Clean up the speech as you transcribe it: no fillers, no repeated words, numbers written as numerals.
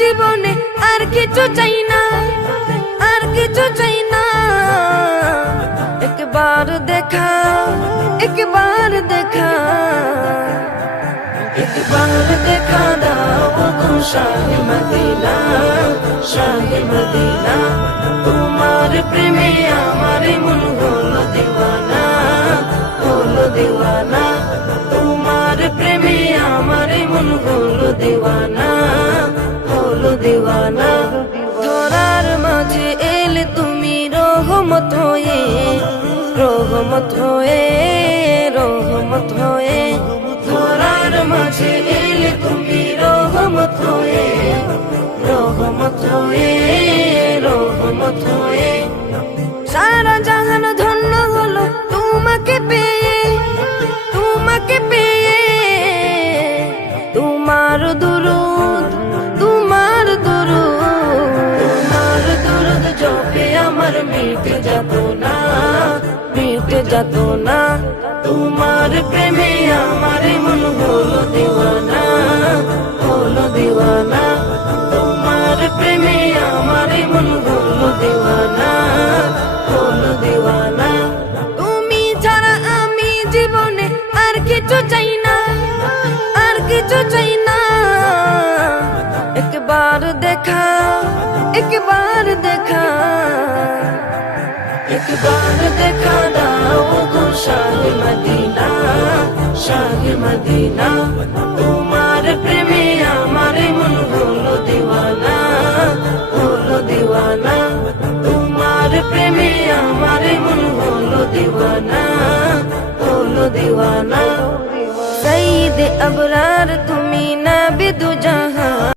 জীবনে আর কিছু চাই না, আর কিছু চাই না। একবার দেখা, একবার দেখা, একবার দেখা দাও গো শাহে মদিনা, শাহে মদিনা। তোমার প্রেমে আমার মন হলো দিওয়ানা, হলো দিওয়ানা। তোমার প্রেমে আমার মন হলো দিওয়ানা, হলো দিওয়ানা। ধরার মাঝে এলে তুমি রহমত হয়ে, রহমত হয়ে, রহমত হয়ে। ধরার মাঝে এলে তুমি রহমত হয়ে, রহমত হয়ে, রহমত হয়ে। সারা জাহান ধন্য হলো তোমাকে পেয়ে, তোমাকে পেয়ে। তোমার দুরুদ, তোমার দুরুদ, তোমার দুরুদ জপে আমার মিটে যেত না, মিটে যেত না। তোমার প্রেমে আমার মন হলো দিওয়ানা, হলো দিওয়ানা। তোমার প্রেমে আমার মন হলো দিওয়ানা, হলো দিওয়ানা। তুমি ছাড়া আমি জীবনে আর কিছু চাই না, আর কিছু চাই না। একবার দেখা, একবার দেখা, একবার দেখা দাও গো শাহে মদিনা, শাহে মদিনা। তোমার প্রেমে আমার মন হলো দিওয়ানা, হলো দিওয়ানা। তোমার প্রেমে আমার মন হলো দিওয়ানা, হলো দিওয়ানা। সঈদে আবরার তুমি